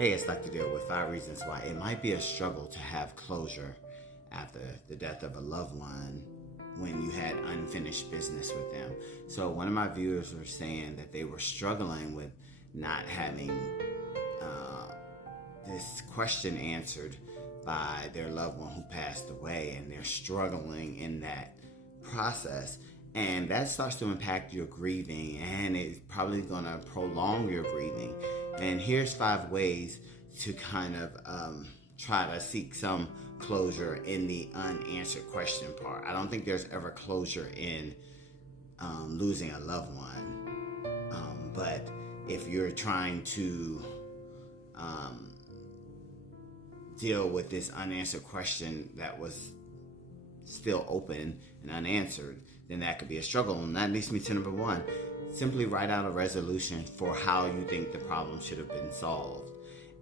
Hey, it's Dr. Deal with 5 reasons why it might be a struggle to have closure after the death of a loved one when you had unfinished business with them. So one of my viewers were saying that they were struggling with not having this question answered by their loved one who passed away, and they're struggling in that process. And that starts to impact your grieving, and it's probably going to prolong your grieving. And here's 5 ways to kind of try to seek some closure in the unanswered question part. I don't think there's ever closure in losing a loved one. But if you're trying to deal with this unanswered question that was still open and unanswered, then that could be a struggle. And that leads me to number 1. Simply write out a resolution for how you think the problem should have been solved.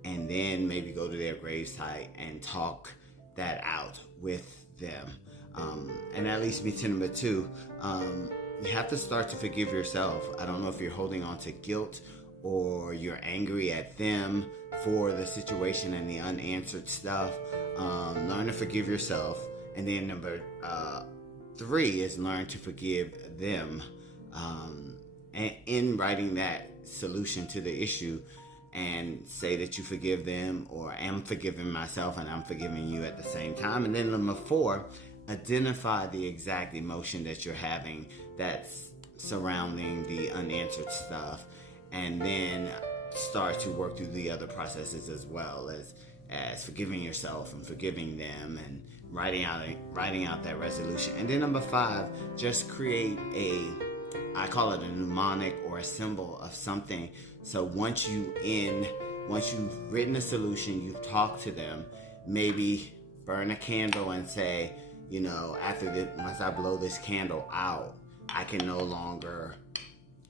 And then maybe go to their gravesite and talk that out with them. And that leads me to number 2. You have to start to forgive yourself. I don't know if you're holding on to guilt or you're angry at them for the situation and the unanswered stuff. Learn to forgive yourself. And then number 3 is learn to forgive them. And in writing that solution to the issue, and say that you forgive them, or am forgiving myself and I'm forgiving you at the same time. And then number 4, identify the exact emotion that you're having that's surrounding the unanswered stuff, and then start to work through the other processes as well as forgiving yourself and forgiving them and writing out that resolution. And then number 5, just create I call it a mnemonic or a symbol of something. So once you've written a solution, you've talked to them, maybe burn a candle and say, once I blow this candle out, I can no longer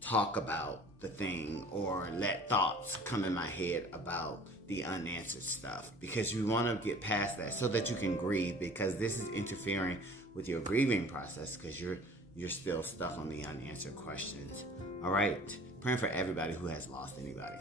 talk about the thing or let thoughts come in my head about the unanswered stuff, because you want to get past that so that you can grieve, because this is interfering with your grieving process because you're still stuck on the unanswered questions. All right. Praying for everybody who has lost anybody.